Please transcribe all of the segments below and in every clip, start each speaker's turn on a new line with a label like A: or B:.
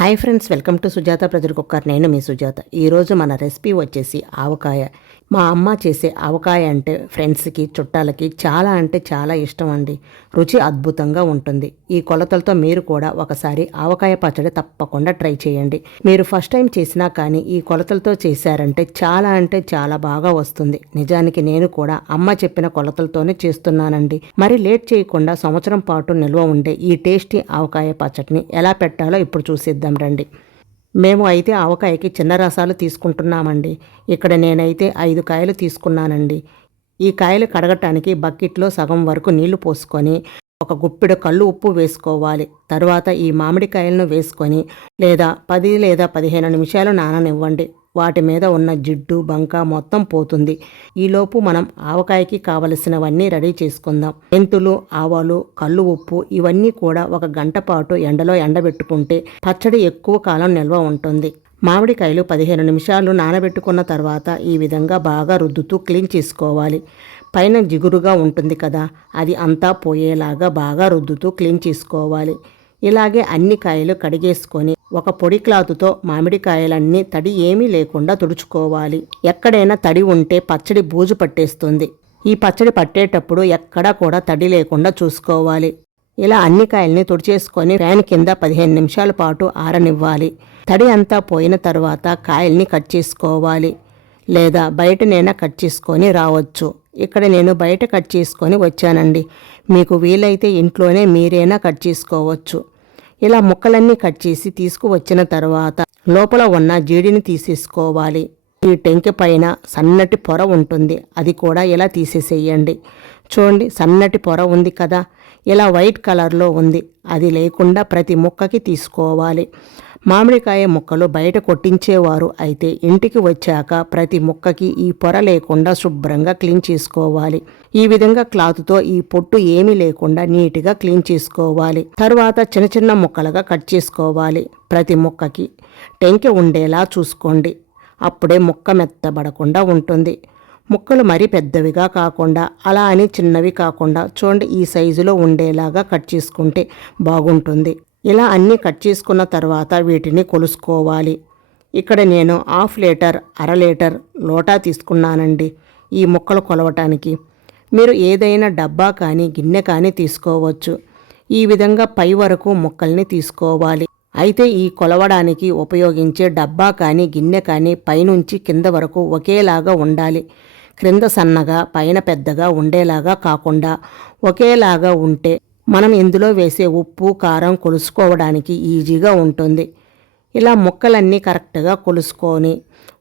A: Hi friends welcome to Sujatha ప్రజల కుక్కర్. నేను మీ సుజాత. ఈరోజు మన రెసిపీ వచ్చేసి ఆవకాయ. మా అమ్మ చేసే ఆవకాయ అంటే ఫ్రెండ్స్కి చుట్టాలకి చాలా అంటే చాలా ఇష్టం అండి. రుచి అద్భుతంగా ఉంటుంది. ఈ కొలతలతో మీరు కూడా ఒకసారి ఆవకాయ పచ్చడి తప్పకుండా ట్రై చేయండి. మీరు ఫస్ట్ టైం చేసినా కానీ ఈ కొలతలతో చేశారంటే చాలా అంటే చాలా బాగా వస్తుంది. నిజానికి నేను కూడా అమ్మ చెప్పిన కొలతలతోనే చేస్తున్నానండి. మరి లేట్ చేయకుండా సంవత్సరం పాటు నిల్వ ఉండే ఈ టేస్టీ ఆవకాయ పచ్చడిని ఎలా పెట్టాలో ఇప్పుడు చూసిద్దాం. రండి. మేము అయితే ఆవకాయకి చిన్న రసాలు తీసుకుంటున్నామండి. ఇక్కడ నేనైతే ఐదు కాయలు తీసుకున్నానండి. ఈ కాయలు కడగటానికి బకెట్లో సగం వరకు నీళ్ళు పోసుకొని ఒక గుప్పెడు కళ్ళు ఉప్పు వేసుకోవాలి. తర్వాత ఈ మామిడికాయలను వేసుకొని లేదా పది లేదా పదిహేను నిమిషాలు నాననివ్వండి. వాటి మీద ఉన్న జిడ్డు బంక మొత్తం పోతుంది. ఈలోపు మనం ఆవకాయకి కావలసినవన్నీ రెడీ చేసుకుందాం. మెంతులు ఆవాలు కళ్ళు ఉప్పు ఇవన్నీ కూడా ఒక గంట పాటు ఎండలో ఎండబెట్టుకుంటే పచ్చడి ఎక్కువ కాలం నిల్వ ఉంటుంది. మామిడికాయలు పదిహేను నిమిషాలు నానబెట్టుకున్న తర్వాత ఈ విధంగా బాగా రుద్దుతూ క్లీన్ చేసుకోవాలి. పైన జిగురుగా ఉంటుంది కదా అది అంతా పోయేలాగా బాగా రుద్దుతూ క్లీన్ చేసుకోవాలి. ఇలాగే అన్ని కాయలు కడిగేసుకొని ఒక పొడి క్లాతుతో మామిడికాయలన్నీ తడి ఏమీ లేకుండా తుడుచుకోవాలి. ఎక్కడైనా తడి ఉంటే పచ్చడి బూజు పట్టేస్తుంది. ఈ పచ్చడి పట్టేటప్పుడు ఎక్కడా కూడా తడి లేకుండా చూసుకోవాలి. ఇలా అన్ని కాయల్ని తుడిచేసుకొని ఫ్యాన్ కింద పదిహేను నిమిషాల పాటు ఆరనివ్వాలి. తడి అంతా పోయిన తర్వాత కాయల్ని కట్ చేసుకోవాలి. లేదా బయటనైనా కట్ చేసుకొని రావచ్చు. ఇక్కడ నేను బయట కట్ చేసుకొని వచ్చానండి. మీకు వీలైతే ఇంట్లోనే మీరైనా కట్ చేసుకోవచ్చు. ఇలా ముక్కలన్నీ కట్ చేసి తీసుకువచ్చిన తర్వాత లోపల ఉన్న జీడిని తీసేసుకోవాలి. ఈ టెంకి పైన సన్నటి పొర ఉంటుంది. అది కూడా ఇలా తీసేసేయండి. చూడండి సన్నటి పొర ఉంది కదా? ఇలా వైట్ కలర్లో ఉంది. అది లేకుండా ప్రతి ముక్కకి తీసుకోవాలి. మామిడికాయ ముక్కలు బయట కొట్టించేవారు అయితే ఇంటికి వచ్చాక ప్రతి ముక్కకి ఈ పొర లేకుండా శుభ్రంగా క్లీన్ చేసుకోవాలి. ఈ విధంగా క్లాత్తో ఈ పొట్టు ఏమీ లేకుండా నీట్గా క్లీన్ చేసుకోవాలి. తర్వాత చిన్న చిన్న ముక్కలుగా కట్ చేసుకోవాలి. ప్రతి ముక్కకి టెంకె ఉండేలా చూసుకోండి. అప్పుడే ముక్క మెత్తబడకుండా ఉంటుంది. ముక్కలు మరీ పెద్దవిగా కాకుండా అలా అని చిన్నవి కాకుండా చూడండి ఈ సైజులో ఉండేలాగా కట్ చేసుకుంటే బాగుంటుంది. ఇలా అన్నీ కట్ చేసుకున్న తర్వాత వీటిని కొలుసుకోవాలి. ఇక్కడ నేను హాఫ్ లీటర్ అర లీటర్ లోటా తీసుకున్నానండి ఈ ముక్కలు కొలవటానికి. మీరు ఏదైనా డబ్బా కానీ గిన్నె కానీ తీసుకోవచ్చు. ఈ విధంగా పై వరకు ముక్కల్ని తీసుకోవాలి. అయితే ఈ కొలవడానికి ఉపయోగించే డబ్బా కానీ గిన్నె కానీ పైనుంచి కింద వరకు ఒకేలాగా ఉండాలి. క్రింద సన్నగా పైన పెద్దగా ఉండేలాగా కాకుండా ఒకేలాగా ఉంటే మనం ఇందులో వేసే ఉప్పు కారం కొలుసుకోవడానికి ఈజీగా ఉంటుంది. ఇలా ముక్కలన్నీ కరెక్ట్గా కొలుసుకొని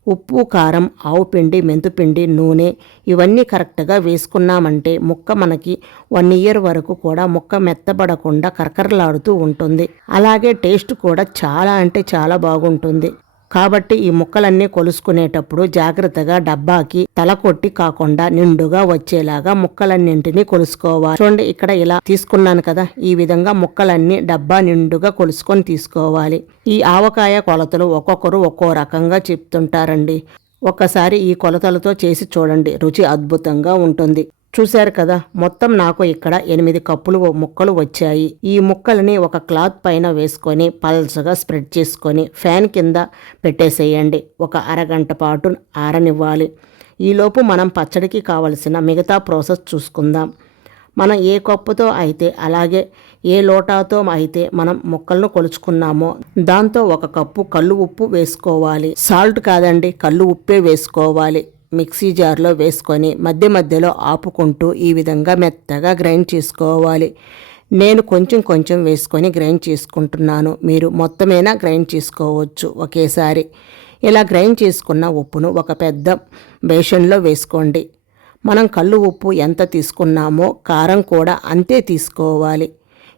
A: ఉప్పు కారం ఆవు పిండి మెంతుపిండి నూనె ఇవన్నీ కరెక్ట్గా వేసుకున్నామంటే ముక్క మనకి వన్ ఇయర్ వరకు కూడా ముక్క మెత్తబడకుండా కరకరలాడుతూ ఉంటుంది. అలాగే టేస్ట్ కూడా చాలా అంటే చాలా బాగుంటుంది. కాబట్టి ఈ ముక్కలన్నీ కొలుసుకునేటప్పుడు జాగ్రత్తగా డబ్బాకి తల కొట్టి కాకుండా నిండుగా వచ్చేలాగా ముక్కలన్నింటినీ కొలుసుకోవాలి. చూడండి ఇక్కడ ఇలా తీసుకున్నాను కదా. ఈ విధంగా ముక్కలన్నీ డబ్బా నిండుగా కొలుసుకొని తీసుకోవాలి. ఈ ఆవకాయ కొలతలు ఒక్కొక్కరు ఒక్కో రకంగా చెప్తుంటారండి. ఒక్కసారి ఈ కొలతలతో చేసి చూడండి. రుచి అద్భుతంగా ఉంటుంది. చూశారు కదా మొత్తం నాకు ఇక్కడ ఎనిమిది కప్పులు ముక్కలు వచ్చాయి. ఈ ముక్కలని ఒక క్లాత్ పైన వేసుకొని పల్చగా స్ప్రెడ్ చేసుకొని ఫ్యాన్ కింద పెట్టేసేయండి. ఒక అరగంట పాటు ఆరనివ్వాలి. ఈలోపు మనం పచ్చడికి కావలసిన మిగతా ప్రాసెస్ చూసుకుందాం. మనం ఏ కప్పుతో అయితే అలాగే ఏ లోటాతో అయితే మనం ముక్కలను కొలుచుకున్నామో దాంతో ఒక కప్పు కళ్ళు ఉప్పు వేసుకోవాలి. సాల్ట్ కాదండి కళ్ళు ఉప్పే వేసుకోవాలి. మిక్సీ జార్లో వేసుకొని మధ్య మధ్యలో ఆపుకుంటూ ఈ విధంగా మెత్తగా గ్రైండ్ చేసుకోవాలి. నేను కొంచెం కొంచెం వేసుకొని గ్రైండ్ చేసుకుంటున్నాను. మీరు మొత్తమైనా గ్రైండ్ చేసుకోవచ్చు ఒకేసారి. ఇలా గ్రైండ్ చేసుకున్న ఉప్పును ఒక పెద్ద బేషన్లో వేసుకోండి. మనం కళ్ళు ఉప్పు ఎంత తీసుకున్నామో కారం కూడా అంతే తీసుకోవాలి.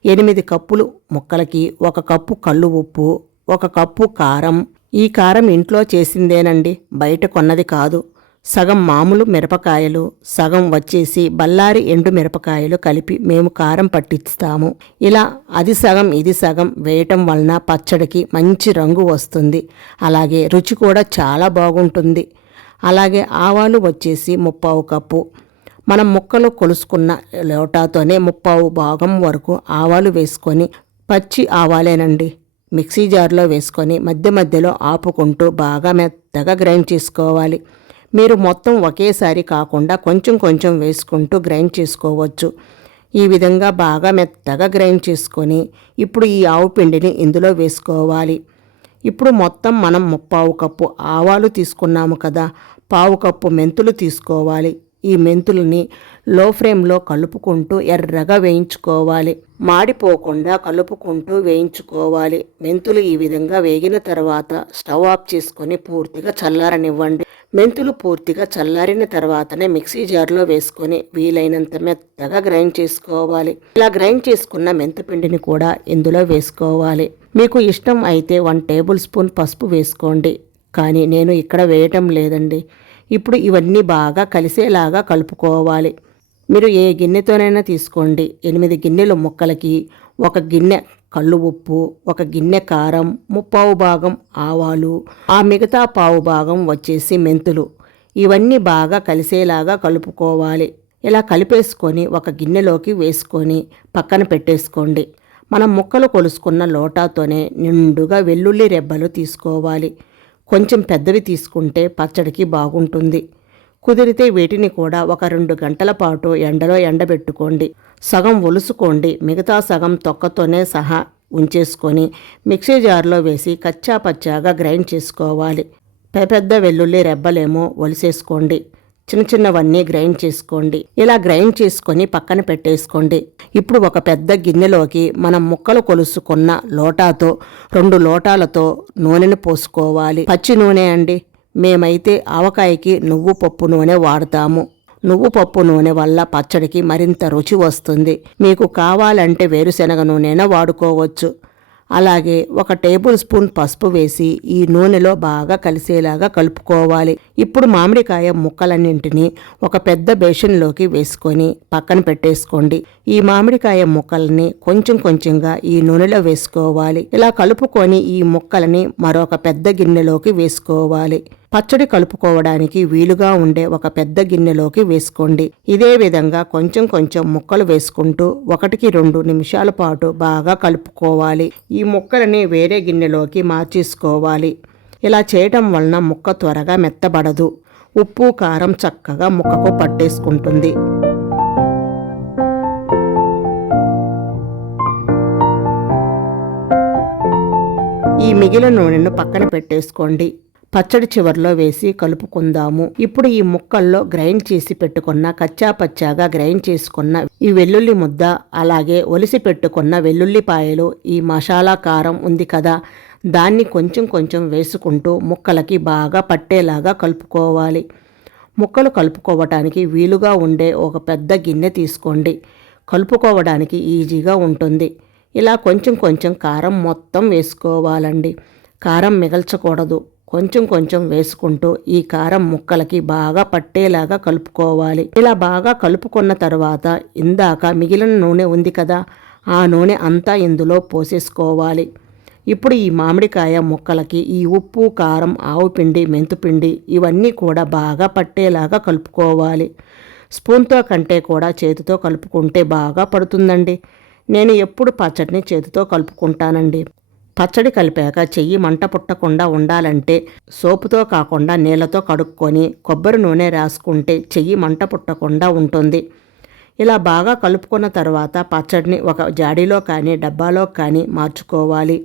A: ఎనిమిది కప్పులు ముక్కలకి ఒక కప్పు కళ్ళు ఉప్పు ఒక కప్పు కారం. ఈ కారం ఇంట్లో చేసిందేనండి. బయట కొన్నది కాదు. సగం మామూలు మిరపకాయలు సగం వచ్చేసి బల్లారి ఎండు మిరపకాయలు కలిపి మేము కారం పట్టిస్తాము. ఇలా అది సగం ఇది సగం వేయటం వలన పచ్చడికి మంచి రంగు వస్తుంది. అలాగే రుచి కూడా చాలా బాగుంటుంది. అలాగే ఆవాలు వచ్చేసి ముప్పావు కప్పు. మనం ముక్కలు కొలుసుకున్న లోటాతోనే ముప్పావు భాగం వరకు ఆవాలు వేసుకొని పచ్చి ఆవాలేనండి. మిక్సీ జార్లో వేసుకొని మధ్య మధ్యలో ఆపుకుంటూ బాగా మెత్తగా గ్రైండ్ చేసుకోవాలి. మీరు మొత్తం ఒకేసారి కాకుండా కొంచెం కొంచెం వేసుకుంటూ గ్రైండ్ చేసుకోవచ్చు. ఈ విధంగా బాగా మెత్తగా గ్రైండ్ చేసుకొని ఇప్పుడు ఈ ఆవు పిండిని ఇందులో వేసుకోవాలి. ఇప్పుడు మొత్తం మనం ముప్పావు కప్పు ఆవాలు తీసుకున్నాము కదా పావు కప్పు మెంతులు తీసుకోవాలి. ఈ మెంతులని లో ఫ్లేమ్లో కలుపుకుంటూ ఎర్రగా వేయించుకోవాలి. మాడిపోకుండా కలుపుకుంటూ వేయించుకోవాలి. మెంతులు ఈ విధంగా వేగిన తర్వాత స్టవ్ ఆఫ్ చేసుకొని పూర్తిగా చల్లారనివ్వండి. మెంతులు పూర్తిగా చల్లారిన తర్వాతనే మిక్సీ జార్లో వేసుకొని వీలైనంత మెత్తగా గ్రైండ్ చేసుకోవాలి. ఇలా గ్రైండ్ చేసుకున్న మెంతిపిండిని కూడా ఇందులో వేసుకోవాలి. మీకు ఇష్టం అయితే వన్ టేబుల్ స్పూన్ పసుపు వేసుకోండి. కానీ నేను ఇక్కడ వేయటం లేదండి. ఇప్పుడు ఇవన్నీ బాగా కలిసేలాగా కలుపుకోవాలి. మీరు ఏ గిన్నెతోనైనా తీసుకోండి. ఎనిమిది గిన్నెలు ముక్కలకి ఒక గిన్నె కళ్ళు ఉప్పు ఒక గిన్నె కారం ముప్పావు భాగం ఆవాలు ఆ మిగతా పావు భాగం వచ్చేసి మెంతులు. ఇవన్నీ బాగా కలిసేలాగా కలుపుకోవాలి. ఇలా కలిపేసుకొని ఒక గిన్నెలోకి వేసుకొని పక్కన పెట్టేసుకోండి. మనం ముక్కలు కొలుసుకున్న లోటాతోనే నిండుగా వెల్లుల్లి రెబ్బలు తీసుకోవాలి. కొంచెం పెద్దవి తీసుకుంటే పచ్చడికి బాగుంటుంది. కుదిరితే వీటిని కూడా ఒక రెండు గంటల పాటు ఎండలో ఎండబెట్టుకోండి. సగం ఒలుసుకోండి. మిగతా సగం తొక్కతోనే సహా ఉంచేసుకొని మిక్సీ జార్లో వేసి కచ్చా పచ్చాగా గ్రైండ్ చేసుకోవాలి. పెద్ద పెద్ద వెల్లుల్లి రెబ్బలేమో ఒలిసేసుకోండి. చిన్న చిన్నవన్నీ గ్రైండ్ చేసుకోండి. ఇలా గ్రైండ్ చేసుకొని పక్కన పెట్టేసుకోండి. ఇప్పుడు ఒక పెద్ద గిన్నెలోకి మనం ముక్కలు కొలుసుకున్న లోటాతో రెండు లోటాలతో నూనెను పోసుకోవాలి. పచ్చి నూనె అండి. మేమైతే ఆవకాయకి నువ్వు పప్పు నూనె వాడతాము. నువ్వు పప్పు నూనె వల్ల పచ్చడికి మరింత రుచి వస్తుంది. మీకు కావాలంటే వేరుశనగ నూనెన వాడుకోవచ్చు. అలాగే ఒక టేబుల్ స్పూన్ పసుపు వేసి ఈ నూనెలో బాగా కలిసేలాగా కలుపుకోవాలి. ఇప్పుడు మామిడికాయ ముక్కలన్నింటినీ ఒక పెద్ద బేషన్లోకి వేసుకొని పక్కన పెట్టేసుకోండి. ఈ మామిడికాయ ముక్కల్ని కొంచెం కొంచెంగా ఈ నూనెలో వేసుకోవాలి. ఇలా కలుపుకొని ఈ ముక్కలని మరొక పెద్ద గిన్నెలోకి వేసుకోవాలి. పచ్చడి కలుపుకోవడానికి వీలుగా ఉండే ఒక పెద్ద గిన్నెలోకి వేసుకోండి. ఇదే విధంగా కొంచెం కొంచెం ముక్కలు వేసుకుంటూ ఒకటికి రెండు నిమిషాల పాటు బాగా కలుపుకోవాలి. ఈ ముక్కలని వేరే గిన్నెలోకి మార్చేసుకోవాలి. ఇలా చేయటం వలన ముక్క త్వరగా మెత్తబడదు. ఉప్పు కారం చక్కగా ముక్కకు పట్టేసుకుంటుంది. ఈ మిగిలిన నూనెను పక్కన పెట్టేసుకోండి. పచ్చడి చివర్లో వేసి కలుపుకుందాము. ఇప్పుడు ఈ ముక్కల్లో గ్రైండ్ చేసి పెట్టుకున్న కచ్చా పచ్చాగా గ్రైండ్ చేసుకున్న ఈ వెల్లుల్లి ముద్ద అలాగే ఒలిసి పెట్టుకున్న వెల్లుల్లిపాయలు ఈ మసాలా కారం ఉంది కదా దాన్ని కొంచెం కొంచెం వేసుకుంటూ ముక్కలకి బాగా పట్టేలాగా కలుపుకోవాలి. ముక్కలు కలుపుకోవటానికి వీలుగా ఉండే ఒక పెద్ద గిన్నె తీసుకోండి. కలుపుకోవడానికి ఈజీగా ఉంటుంది. ఇలా కొంచెం కొంచెం కారం మొత్తం వేసుకోవాలండి. కారం మిగల్చకూడదు. కొంచెం కొంచెం వేసుకుంటూ ఈ కారం ముక్కలకి బాగా పట్టేలాగా కలుపుకోవాలి. ఇలా బాగా కలుపుకున్న తర్వాత ఇందాక మిగిలిన నూనె ఉంది కదా ఆ నూనె అంతా ఇందులో పోసేసుకోవాలి. ఇప్పుడు ఈ మామిడికాయ ముక్కలకి ఈ ఉప్పు కారం ఆవు పిండి మెంతుపిండి ఇవన్నీ కూడా బాగా పట్టేలాగా కలుపుకోవాలి. స్పూన్తో కంటే కూడా చేతితో కలుపుకుంటే బాగా పడుతుందండి. నేను ఎప్పుడు పచ్చడిని చేతితో కలుపుకుంటానండి. పచ్చడి కలిపాక చెయ్యి మంట పుట్టకుండా ఉండాలంటే సోపుతో కాకుండా నీళ్ళతో కడుక్కొని కొబ్బరి నూనె రాసుకుంటే చెయ్యి మంట పుట్టకుండా ఉంటుంది. ఇలా బాగా కలుపుకున్న తర్వాత పచ్చడిని ఒక జాడీలో కానీ డబ్బాలో కానీ మార్చుకోవాలి.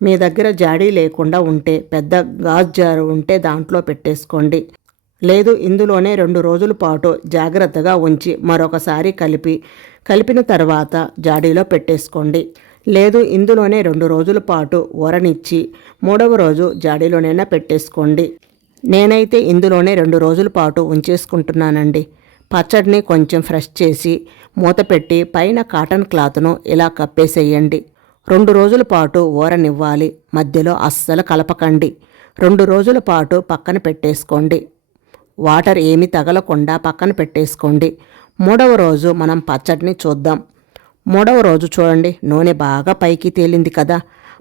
A: మీ దగ్గర జాడీ లేకుండా ఉంటే పెద్ద గాజు జారు ఉంటే దాంట్లో పెట్టేసుకోండి. లేదు ఇందులోనే రెండు రోజుల పాటు జాగ్రత్తగా ఉంచి మరొకసారి కలిపి కలిపిన తర్వాత జాడీలో పెట్టేసుకోండి. లేదు ఇందులోనే రెండు రోజుల పాటు ఊరనిచ్చి మూడవ రోజు జాడీలోనైనా పెట్టేసుకోండి. నేనైతే ఇందులోనే రెండు రోజుల పాటు ఉంచేసుకుంటున్నానండి. పచ్చడిని కొంచెం ఫ్రెష్ చేసి మూత పెట్టి పైన కాటన్ క్లాత్ను ఇలా కప్పేసేయండి. రెండు రోజుల పాటు ఊరనివ్వాలి మధ్యలో అస్సలు కలపకండి. రెండు రోజుల పాటు పక్కన పెట్టేసుకోండి. వాటర్ ఏమీ తగలకుండా పక్కన పెట్టేసుకోండి. మూడవ రోజు మనం పచ్చడిని చూద్దాం. మూడవ రోజు చూడండి నూనె బాగా పైకి తేలింది కదా.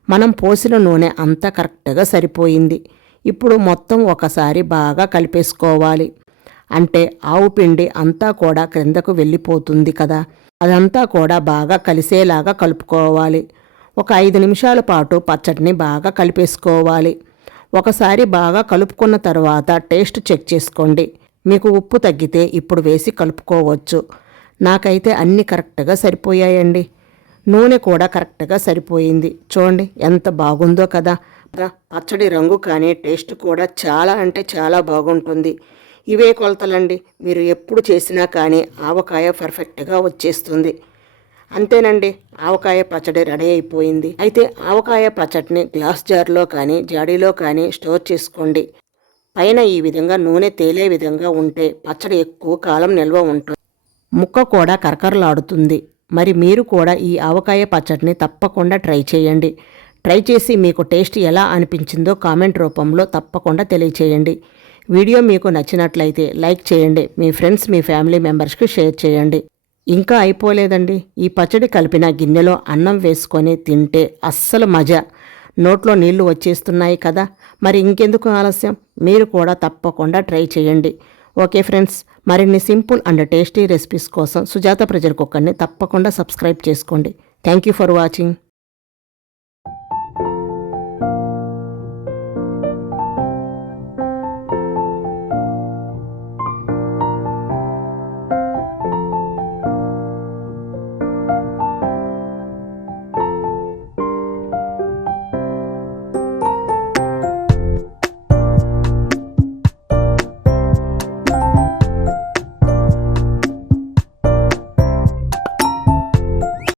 A: మనం పోసిన నూనె అంతా కరెక్ట్గా సరిపోయింది. ఇప్పుడు మొత్తం ఒకసారి బాగా కలిపేసుకోవాలి. అంటే ఆవు పిండి అంతా కూడా క్రిందకు వెళ్ళిపోతుంది కదా. అదంతా కూడా బాగా కలిసేలాగా కలుపుకోవాలి. ఒక ఐదు నిమిషాల పాటు పచ్చడిని బాగా కలిపేసుకోవాలి. ఒకసారి బాగా కలుపుకున్న తర్వాత టేస్ట్ చెక్ చేసుకోండి. మీకు ఉప్పు తగ్గితే ఇప్పుడు వేసి కలుపుకోవచ్చు. నాకైతే అన్నీ కరెక్ట్గా సరిపోయాయండి. నూనె కూడా కరెక్ట్గా సరిపోయింది. చూడండి ఎంత బాగుందో కదా. పచ్చడి రంగు కానీ టేస్ట్ కూడా చాలా అంటే చాలా బాగుంటుంది. ఇవే కొలతలండి. మీరు ఎప్పుడు చేసినా కానీ ఆవకాయ పర్ఫెక్ట్గా వచ్చేస్తుంది. అంతేనండి. ఆవకాయ పచ్చడి రెడీ అయిపోయింది. అయితే ఆవకాయ పచ్చడిని గ్లాస్ జార్లో కానీ జాడీలో కానీ స్టోర్ చేసుకోండి. పైన ఈ విధంగా నూనె తేలే విధంగా ఉంటే పచ్చడి ఎక్కువ కాలం నిల్వ ఉంటుంది. ముక్క కూడా కరకరలాడుతుంది. మరి మీరు కూడా ఈ ఆవకాయ పచ్చడిని తప్పకుండా ట్రై చేయండి. ట్రై చేసి మీకు టేస్ట్ ఎలా అనిపించిందో కామెంట్ రూపంలో తప్పకుండా తెలియచేయండి. వీడియో మీకు నచ్చినట్లయితే లైక్ చేయండి. మీ ఫ్రెండ్స్ మీ ఫ్యామిలీ మెంబర్స్కి షేర్ చేయండి. ఇంకా అయిపోలేదండి. ఈ పచ్చడి కలిపిన గిన్నెలో అన్నం వేసుకొని తింటే అస్సలు మజా. నోట్లో నీళ్ళు వచ్చేస్తున్నాయి కదా. మరి ఇంకెందుకు ఆలస్యం? మీరు కూడా తప్పకుండా ట్రై చేయండి. ఓకే ఫ్రెండ్స్ మరిన్ని సింపుల్ అండ్ టేస్టీ రెసిపీస్ కోసం సుజాత ప్రజలకొక్కర్ని తప్పకుండా సబ్స్క్రైబ్ చేసుకోండి. Thank you for watching